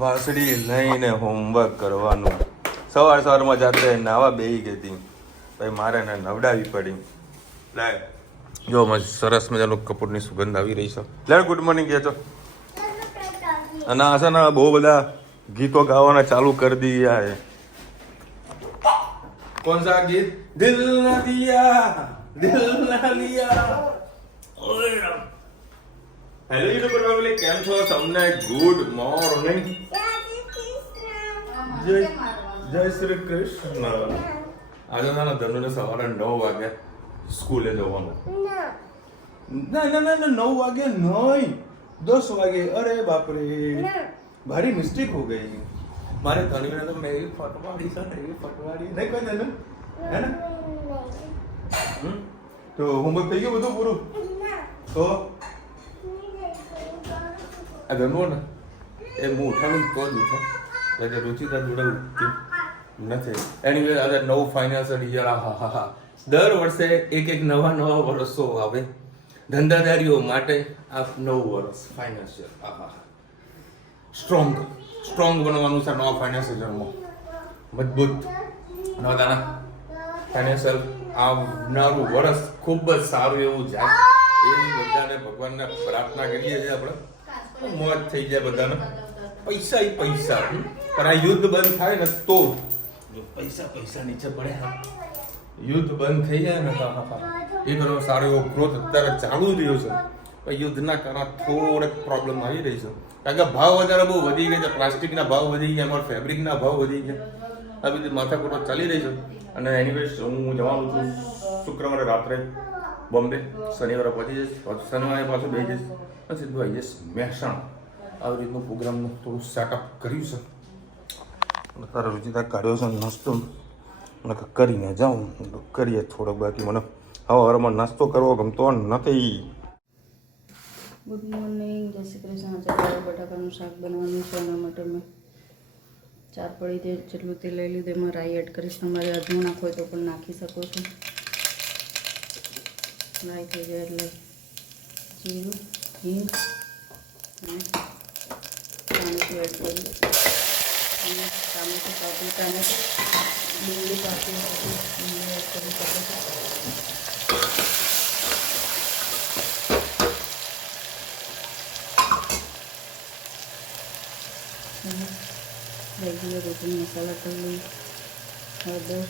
વાસળી લઈને હોમવર્ક કરવાનું. સવારમાં જાતે નાવા બેસી ગઈ હતી, પછી મારે એને નવડાવી પડી. લે જો સરસ મજાનું કપૂરની સુગંધ આવી રહી છે. લે ગુડ મોર્નિંગ કહે છો. અને આ છે ને બહુ બધા ગીતો ગાવાના ચાલુ કરી દિયા હે. कौन सा गीत? दिल न दिया दिल न लिया. હેલો યુટ્યુબ ફેમિલી, કેમ છો? તમને ગુડ મોર્નિંગ. જય શ્રી કૃષ્ણ. આજે ના ધનુને સવારે 9 વાગે સ્કૂલે જવાનું. ના 9 વાગે નહીં, 10 વાગે. અરે બાપરે, ભારી મિસ્ટેક હો ગઈ. મારે ધનુને તો મેરી ફટવાડી છે ને, એવી ફટવાડી નહીં કોઈ ધનુ હે ને. તો હોમવર્ક થઈ ગયું બધું પૂરું? તો આ ધનુ ને એ હું ઉઠાડું તો જ ઉઠે, એટલે રુચિતા જોડે ઉઠતી નથી. એનીવે આજે નવું ફાઇનાન્શિયલ યર. હા દર વર્ષે એક નવા વર્ષો આવે ધંધાદારીઓ માટે. આ નવું વર્ષ ફાઇનાન્શિયલ સ્ટ્રોંગ બનવાનું છે. નવા ફાઇનાન્શિયલ યરમાં મજબૂત નવા ફાઇનાન્શિયલ આવનારું વર્ષ ખૂબ જ સારું એવું જાય એ બધાને ભગવાનને પ્રાર્થના કરીએ છીએ. આપણે મોજ થઈ જાય બધાને. પૈસા પૈસા પણ આ યુદ્ધ બંધ થાય ને તો જો પૈસા નીચે પડે, યુદ્ધ બંધ થઈ જાય ને તો એ બધો સારો એવો ગ્રોથ અત્યારે ચાલુ રહ્યો છે. પણ યુદ્ધના કારણે થોડીક પ્રોબ્લેમ આવી રહી છે, કારણ કે ભાવ વધારે બહુ વધી ગયા છે. પ્લાસ્ટિકના ભાવ વધી ગયા, અમારા ફેબ્રિકના ભાવ વધી ગયા. આ બધી માથાકૂટ ચાલી રહી છે. અને એનીવેઝ હું જવાનું છું શુક્રવારે રાત્રે બોમ્બે. શનિવારે પહોંચી જઈશ, શનિવારે પાછું બેસી જઈશ, પછી સીધું આવી જઈશ મહેસાણા. આવી રીતનું પ્રોગ્રામનું થોડું સેટઅપ કર્યું છે. તારા રુચિતા કાઢ્યો છે નાસ્તો, મને કરીને જાઉં કરીએ થોડોક. બાકી મને હવારમાં નાસ્તો કરવો ગમતો નથી. ગુડ મોર્નિંગ, જય શ્રી કૃષ્ણ. આજે બટાકાનું શાક બનવાનું છે. એના માટે મેં 4 પડી જેટલું તેલ લઈ લીધું. એમાં રાઈ એડ કરીશ. તમારે અજમો નાખવો હોય તો પણ નાખી શકો છો. રાઈ થઈ જાય એટલે જીરું, હિંગ અને ટામેટું એડ કરી. અને ટામેટું કાપી ડુંગળી કાપી ડુંગળી એડ કરી શકો છો. રેગ્યુલર રૂટીન મસાલા કરી હળદર,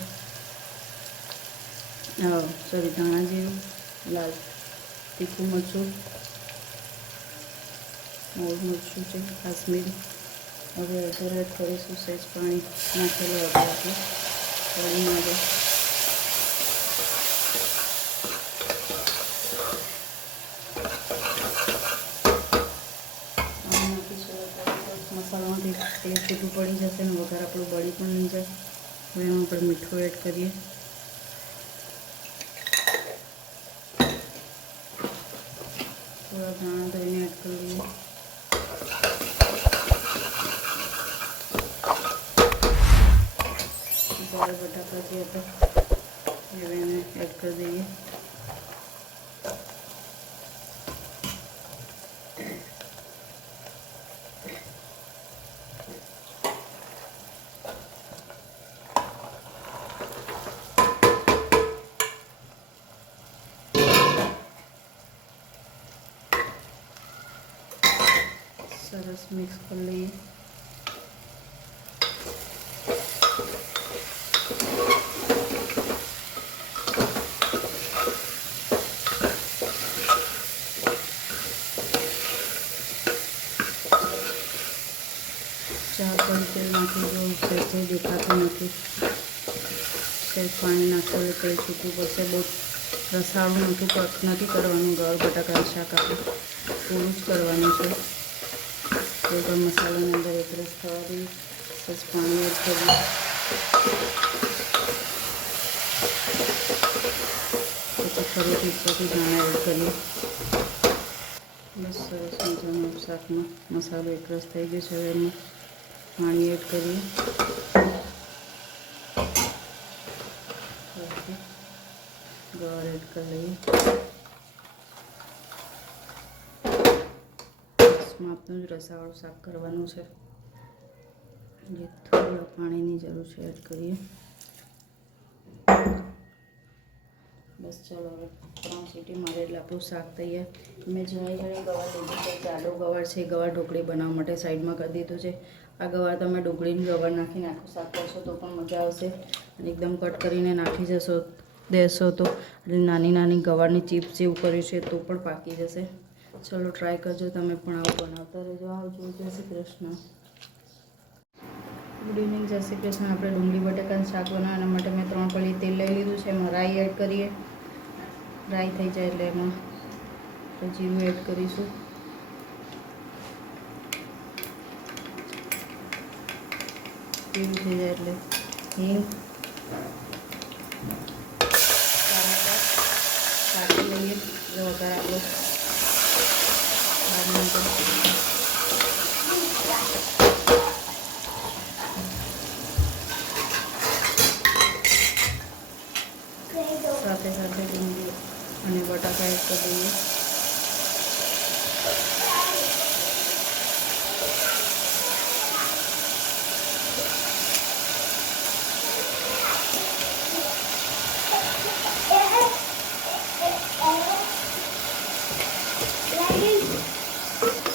ધાણા જીરું, લાલ તીખું મરચું, મોળું મરચું છે, કાશ્મીરી. હવે હળદર એડ કરીશું. સહેજ પાણી નાખેલું હળદર આપણે કઢી નાખે. મસાલામાંથી તેલ છૂટું પડી જશે ને વઘાર આપણું બળી પણ નહીં જાય. હવે એમાં આપણે મીઠું એડ કરીએ. થોડા ધાણા ધોઈને એડ કરી લઈએ. ત્યારે બટાકા જે હતા એને એડ કરી દઈએ. સરસ મિક્સ કરી લઈએ. ચાર પણ તેલ નાખી દો. સહેજે દેખાતું નથી, સહેજ પાણી નાખવું એટલે તેલ છૂટવું પડશે. બહુ રસાળું નથી કરવાનું. ગળ બટાકાનું શાક આપણે થોડું જ કરવાનું છે. તો પણ મસાલાની અંદર એક રસ થવા દઈએ. સહેજ પાણી એડ કરીએ. પછી ફરીથી ઉપરથી ધાણા એડ કરીએ. બસ સરસ મજાનું શાકમાં મસાલો એક રસ થઈ ગયો છે. હવે એમાં પાણી એડ કરીએ. ગોળ એડ કરી લઈએ. માપનું જ રસાવાળું શાક કરવાનું છે. થોડા પાણીની જરૂર છે, એડ કરીએ. બસ ચલો હવે 3 સીટી મારે એટલે આપણું શાક તૈયાર. મેં જણાઈ ગવાર લીધું છે, જાડો ગવાર છે, ગવાર ઢોકળી બનાવવા માટે સાઈડમાં કરી દીધું છે. આ ગવાર તમે ડુંગળીની ગવાર નાખીને આખું શાક કરશો તો પણ મજા આવશે, અને એકદમ કટ કરીને નાખી દેશો તો નાની નાની ગવારની ચિપ્સ જેવું કર્યું છે તો પણ પાકી જશે. ચલો ટ્રાય કરજો, તમે પણ આવું બનાવતા રહેજો. આવજો, જય શ્રી કૃષ્ણ. ગુડ ઇવનિંગ, જય શ્રી કૃષ્ણ. આપણે ડુંગળી બટાકાનું શાક બનાવવા માટે મેં 3 પલ્લી તેલ લઈ લીધું છે. એમાં રાઈ એડ કરીએ. રાઈ થઈ જાય એટલે એમાં જીરું એડ કરીશું. જીરું થઈ જાય એટલે હિંગ, કાઢી લઈએ એટલે વઘાર આપણો સાથે સાથે ડુંગળી અને બટાકા એડ કરી દઈએ.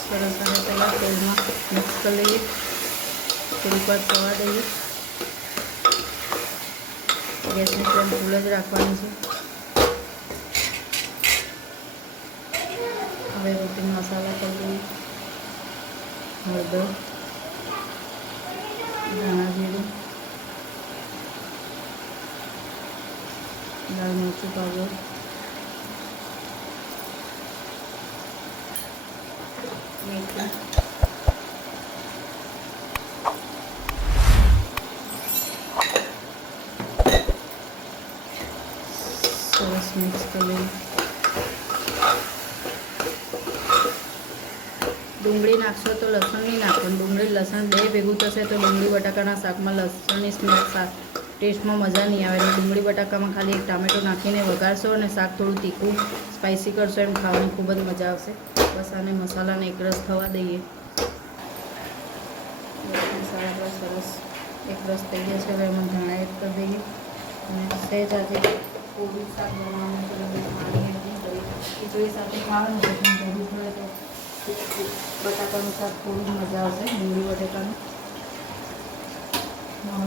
સરસ અને પહેલાં તેલમાં મિક્સ કરી લઈએ. થોડીક વાર ચવા દઈએ. ગેસની ફ્લેમ ફૂલ જ રાખવાની છે. હવે રૂટીન મસાલા કરી દઈએ. હળદર, ધાણા જીરું, લાલ મરચું પાવડર, મીઠું, સરસ મિક્સ કરી લઈએ. ડુંગળી નાખશો તો લસણ નહીં નાખવાનું. ડુંગળી લસણ બે ભેગું થશે તો ડુંગળી બટાકાના શાકમાં લસણની સ્મેલ ટેસ્ટમાં મજા નહીં આવે. અને ડુંગળી બટાકામાં ખાલી એક ટામેટો નાખીને વઘારશો અને શાક થોડું તીખું સ્પાઇસી કરશો, એમ ખાવાની ખૂબ જ મજા આવશે. બસ આને મસાલાને એકરસ થવા દઈએ. મસાલા આપણા સરસ એકરસ થઈ ગયા છે. હવે એમાં ધાણા એડ કરી દઈએ અને સહેજ આજે કોરું શાક બનાવવાનું છે. પાણી એડ નહીં કરીએ. ખીચડી સાથે ખાવાનું છે, પણ જરૂર પડે તો બટાકાનું શાક થોડું મજા આવશે. ડુંગળી બટાકાનું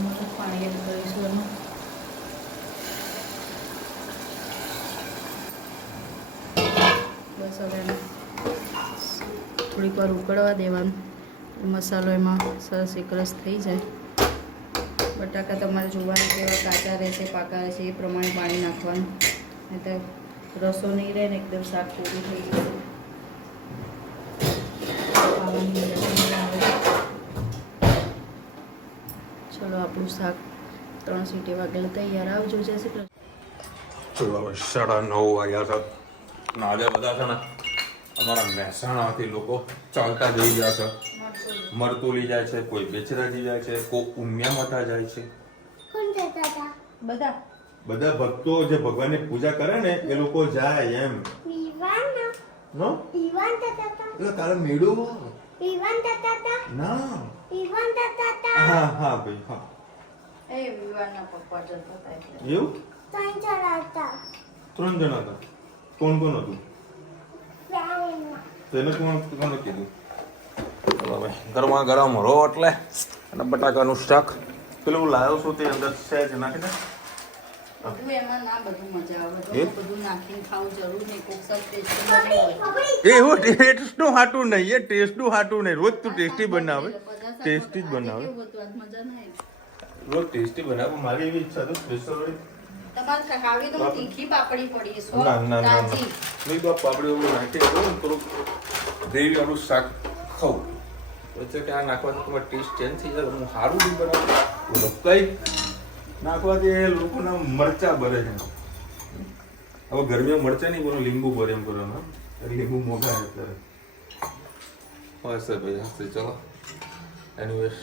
મોટું પાણી એડ કરીશું એમાં. બસ હવે થોડીક વાર ઉકળવા દેવાનું. મસાલો એમાં સરસ એકરસ થઈ જાય. બટાકા તમારે જોવાના કેવા કાચા રહેશે, પાકા રહેશે એ પ્રમાણે પાણી નાખવાનું. નહીં તો રસો નહીં રહે ને એકદમ શાક પૂરું થઈ જશે. ચલો આપણું શાક 3 સીટી વાગેલા તૈયાર. આવજો, જય શ્રી કૃષ્ણ. ચલો હવે 9:30 વાગ્યા છે. આજે બધા છે ને અમારા મહેસાણાથી લોકો ચાલતા જઈ ગયા છે. મરતુલી જાય છે, કોઈ બેચરાજી જાય છે, કોઈ ઉમિયામઠા જાય છે. બધા ભક્તો જે ભગવાનની પૂજા કરે ને એ લોકો જાય એમ. નો કાલે મેળો ના. હા હા ભાઈ હા. એ વિવાનના પપ્પા જતા હતા એટલે. એવું 3 જણા હતા. કોણ કોણ હતું? તેને કોણ કીધું? ગરમા ગરમ રોટલે અને બટાકાનું શાક. પેલું લાવ્યો છું તે અંદર સહેજ નાખી દે. બધું એમાં ના બધું મજા આવે. બધું નાખીને ખાવું જરૂર નહીં. કોક સાલ ટેસ્ટી બનાવે. એવું ટેસ્ટનું હાટું નહીં. એ ટેસ્ટનું હાટું નહીં. રોજ તું ટેસ્ટી બનાવે. ટેસ્ટી જ બનાવે. મજા નહીં. રોજ ટેસ્ટી બનાવે. મારી એવી ઈચ્છા તો સ્પેશિયલ હોય. તમારે ખાવી તો તીખી પાપડી પડી. ના ના ના નહીં બાપ, પાપડી એવું નાખી થોડુંક ગ્રેવી વાળું શાક ખાવું. વચ્ચે કે આ નાખવાથી તમારે ટેસ્ટ ચેન્જ થઈ જાય. હું સારું નહીં બનાવું. કઈ નાખવાથી એ લોકોના મરચા ભરે છે. હવે ગરમીમાં મરચા નહીં બોલો, લીંબુ ભરે એમ કરવાનું. લીંબુ મોઘા અત્યારે. હશે ભાઈ હશે. ચલો એનીવેઝ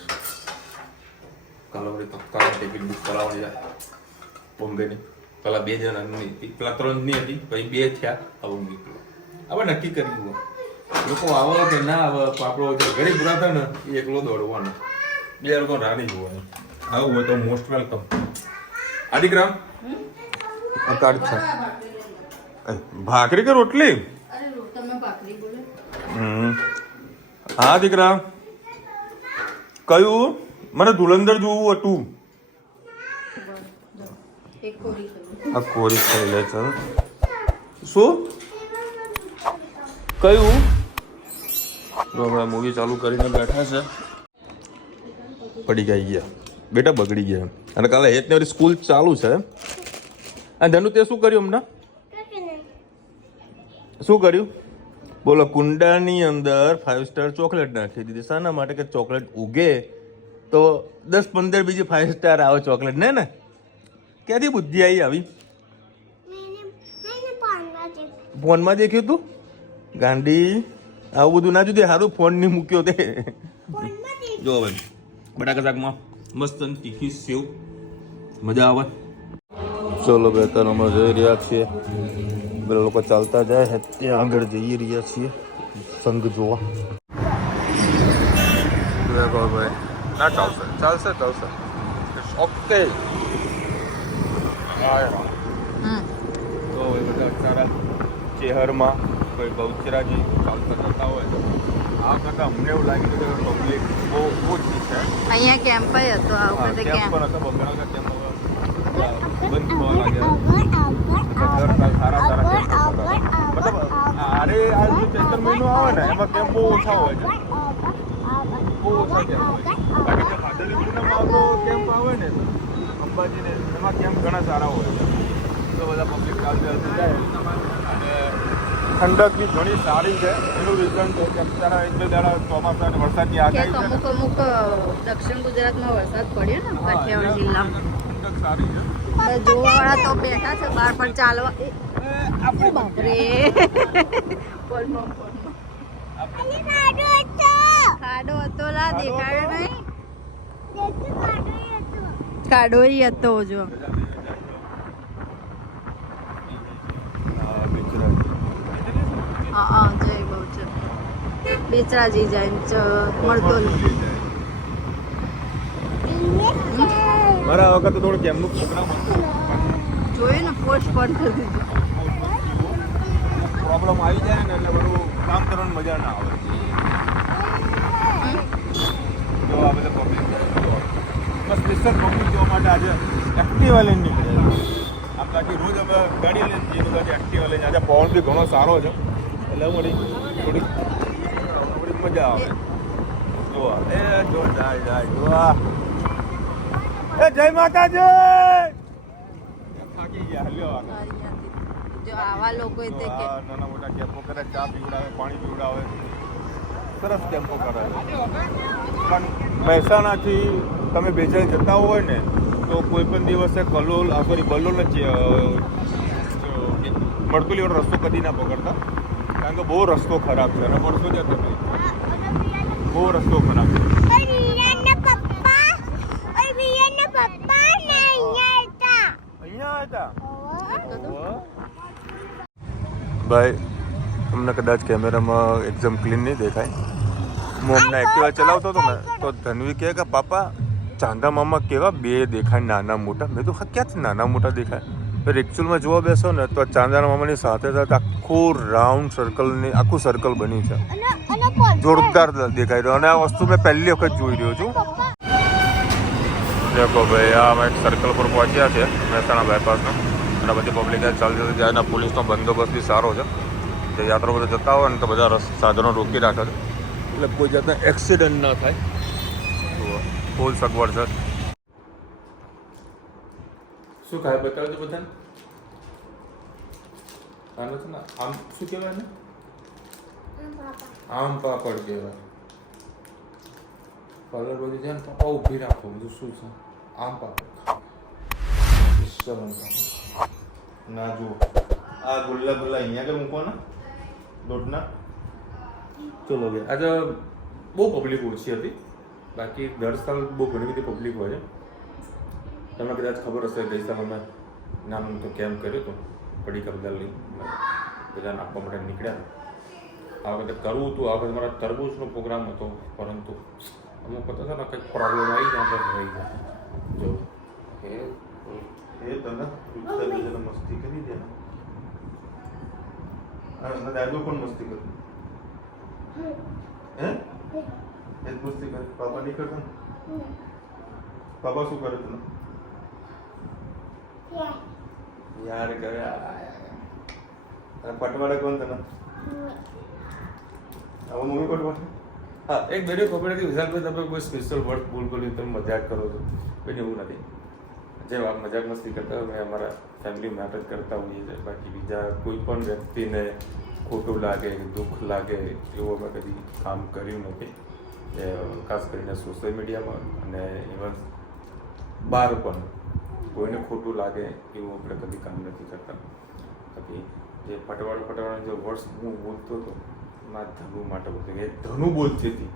કાલે વળી તો કાલે ટિકિટ બુક કરાવવાની જાય બોમ્બેની. પેલા 2 જણાની હતી, પેલા 3 ની હતી, પછી 2 થયા. હવે નીકળ્યો. હવે નક્કી કર્યું લોકો આવે કે ના આવે. આપણો જે ગરીબ રહે ને એ એકલો દોડવાનો. બે લોકો રાણી જોવાની આવું હોય તો મોસ્ટ વેલકમ. આ દીકરા આ કાર્ડ છે. ભાખરી કે રોટલી? હા દીકરા કયું? મને ધુલંદર જોવું હતું. આ કોરી ખાઈ લે ચાલ. શું કયું? મૂવી ચાલુ કરીને બેઠા છે. પડી ગયા બેટા, બગડી ગયા. અને કાલે એક ને સ્કૂલ ચાલુ છે. આ ધનુ તે શું કર્યું હમણાં? શું કર્યું બોલો? કુંડાની અંદર 5 સ્ટાર ચોકલેટ નાખી દીધી. શાના માટે? કે ચોકલેટ ઉગે તો 10-15 બીજી 5 સ્ટાર આવે ચોકલેટ ને. ક્યાંથી બુદ્ધિ આવી? ફોનમાં દેખ્યું તું ગાંડી? આવું બધું ના જોયું. સારું ફોન ની મૂક્યો તે. જો ભાઈ બટાકા શાકમાં મસ્ત તીખી સેવ, મજા આવે. ચલો બેતર અમે જઈ રહ્યા છીએ. બધા લોકો ચાલતા જાય છે ત્યાં આગળ જઈ રહ્યા છીએ સંઘ જોવા. ભાઈ ના ચાલશે ચાલશે ચાલશે ઓકે. તો બધા સારા શહેરમાં કોઈ બહુચરાજી ચાલતા જતા હોય આ કરતાં અમને એવું લાગ્યું કે પબ્લિક બહુ ઓછી છે. અહીંયા કેમ્પ હતો, આ વખતે કેમ્પ પણ હતો. બંગાળના કેમ્પ બંધ થવા લાગ્યા. સારા સારા કેમ્પ મતલબ અરે આ જે ચૈત્ર મહિનો આવે ને એમાં કેમ્પ બહુ ઓછા હોય છે. બહુ ઓછા કેમ્પ હોય. બાકી જે ભાદરવી પૂનમમાં તો કેમ્પ આવે ને અંબાજીને એમાં કેમ્પ ઘણા સારા હોય છે. તો બધા પબ્લિક ચાલતી જાય. અને ઠંડક બી ઘણી સારી છે. એનું રીઝન છે કે અત્યારે એક બે દાડા ચોમાસા અને વરસાદની આગાહી છે. અમુક દક્ષિણ ગુજરાતમાં વરસાદ પડ્યો ને કાઠિયાવાડ જિલ્લામાં. ઠંડક સારી છે. જોવાવાળા તો બેઠા છે બહાર પણ ચાલવા. બાપરે ખાડો હતો લા, દેખાયો નહીં. ખાડો હતો જો. હા જય બહુચર બેચરાજી જાય મળતો મારા વખતે થોડું કેમનું પ્રોગ્રામ હતો જોયું ને, પોસ્ટ પણ કરી દીધું. પ્રોબ્લેમ આવી જાય ને એટલે બધું કામ કરવાની મજા ના આવે. જો આ બધા પબ્લિક સ્પેશિયલ પબ્લિક જોવા માટે આજે એક્ટિવા લઈને નીકળે. આમ બાકી રોજ અમે ગાડી લઈને જઈએ તો આજે એક્ટિવા લઈને. આજે પવન બી ઘણો સારો છે એટલે થોડીક મજા આવે. જોવા એ જો જાય જોવા. એ જય માતાજી. થાકી ગયા લ્યો. જો આવા લોકો તે કે નાના મોટા કેમ્પો કરે, ચા પીવડાવે, પાણી પીવડાવે, સરસ કેમ્પો કરે. પણ મહેસાણાથી તમે બેચાઈ જતા હોય ને તો કોઈ પણ દિવસે બલોલ મળતુલી વાળો રસ્તો કદી ના પકડતા. કારણ કે બહુ રસ્તો ખરાબ છે અને વર્ષો જ બહુ રસ્તો ખરાબ છે. ભાઈ તમને કદાચ કેમેરામાં એકદમ ક્લીન નહીં દેખાય. હું હમણાં એક્ટિવા ચલાવતો હતો ને તો ધનવી કહે કે પાપા ચાંદા મામા કેવા બે દેખાય નાના મોટા. મેં તો હા ક્યાંથી નાના મોટા દેખાય. ਫਿਰ એકચ્યુઅલમાં જોવા બેસો ને તો ચાંદાના મામાની સાથે સાથે આખું રાઉન્ડ સર્કલની આખું સર્કલ બન્યું છે. જોરદાર દેખાઈ રહ્યો. અને આ વસ્તુ મેં પહેલી વખત જોઈ રહ્યો છું. દેખો ભાઈ આ અમે એક સર્કલ પર પહોંચ્યા છે મહેસાણા બાયપાસના. અને બધી પબ્લિક ચાલતી જાય અને પોલીસનો બંદોબસ્ત બી સારો છે. જે યાત્રા બધા જતા હોય ને તો બધા સાધનો રોકી રાખે છે એટલે કોઈ જાતના એક્સિડન્ટ ના થાય. ફૂલ સગવડ છે. શું ખાય બતાવજો બધાને. આનો છે ને આમ શું કહેવાય ને? આમ પાપડ કહેવાય. કલર બધી છે ને પપ્પા ઊભી રાખો. બધું શું છે? આમ પાપડ. ના જુઓ આ ગુલ્લા અહીંયા આગળ મૂકવાના લોટના. ચલો ભાઈ આજે બહુ પબ્લિક ઓછી હતી. બાકી દર સાલ બહુ ઘણી બધી પબ્લિક હોય છે. તમને કદાચ ખબર હશે ગઈ સાલ અમે નાનું તો કેમ્પ કર્યો હતો પડીકા બધા લઈ બધાને આપવા માટે નીકળ્યા. આ વખતે કરવું હતું. આ વખતે મારા તરબૂચનો પ્રોગ્રામ હતો પરંતુ અમુક તો છે ને કંઈક પ્રોબ્લેમ આવી જાય તો રહી જાય જો એ તને જરા મસ્તી કરી દે ને અને દાદુ પણ મસ્તી કરે હે એ જ મસ્તી કરે પાપા નહીં કરતા ને પાપા શું કરે તને યાર કરે અને પટવાડે કોણ તને હવે મમ્મી પટવાડે હા એક વિડીયો ખબર હતી વિશાલભાઈ તમે કોઈ સ્પેશિયલ વર્ડ બોલ બોલી તમે મજાક કરો છો કોઈ એવું નથી જે મજાક મસ્તી કરતા હોય અમે અમારા ફેમિલી માટે જ કરતા હોઈએ છીએ બાકી બીજા કોઈ પણ વ્યક્તિને ખોટું લાગે દુઃખ લાગે એવું અમે કદી કામ કર્યું નથી ખાસ કરીને સોશિયલ મીડિયામાં અને ઇવન બહાર પણ કોઈને ખોટું લાગે એવું આપણે કદી કામ નથી કરતા બાકી જે પટવાળા જે વર્ડ્સ હું બોલતો હતો મારા ધનુ માટે બોલતો એ ધનુ બોલતી હતી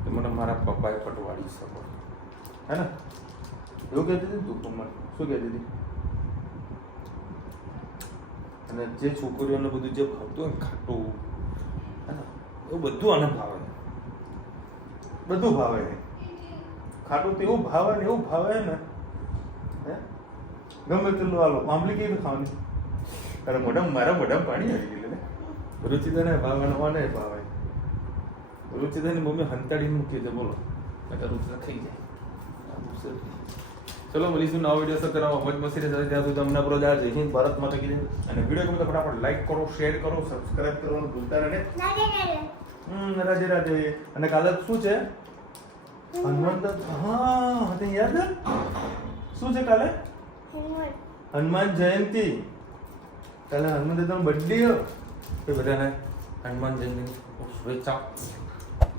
તો મને મારા પપ્પાએ પટવાડી શકો હે ને એવું કહેતી હતી તું મને શું કહેતી હતી અને જે છોકરીઓને બધું જે ભાવતું હોય ને ખાટું હે ને એવું બધું આને ભાવે બધું ભાવે ખાટું તો એવું ભાવે ને એવું ભાવે ને હે ગમે તેટલું હાલો આંબલી કેવી ખાવાની અરે મારા મોઢામાં પાણી આવી ગયેલું ને રુચિદાને ભાવવાનો ભાવે રુચિદાની મમ્મી હંતાડીને મૂકી દે બોલો એટલે રુચિદા ખાઈ જાય ચલો મળીશું નવા વિડીયો સાથે મોજ મસ્તી સાથે ત્યાં સુધી અમને આપણો જય હિન્દ ભારત માતા કી જય અને વિડીયો ગમે તો ફટાફટ લાઈક કરો શેર કરો સબસ્ક્રાઇબ કરવાનું ભૂલતા નહીં રાધે રાધે અને કાલે શું છે હનુમાન હા તે યાદ શું છે કાલે હનુમાન જયંતિ કાલે હનુમાન દાદાનો બર્થડે એ બધાને હનુમાન જયંતિની શુભેચ્છા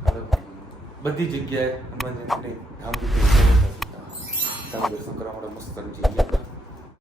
કાલે બધી જગ્યાએ હનુમાન જયંતિની ધામધૂમથી દર્શન કરવા માટે મસ્ત જઈએ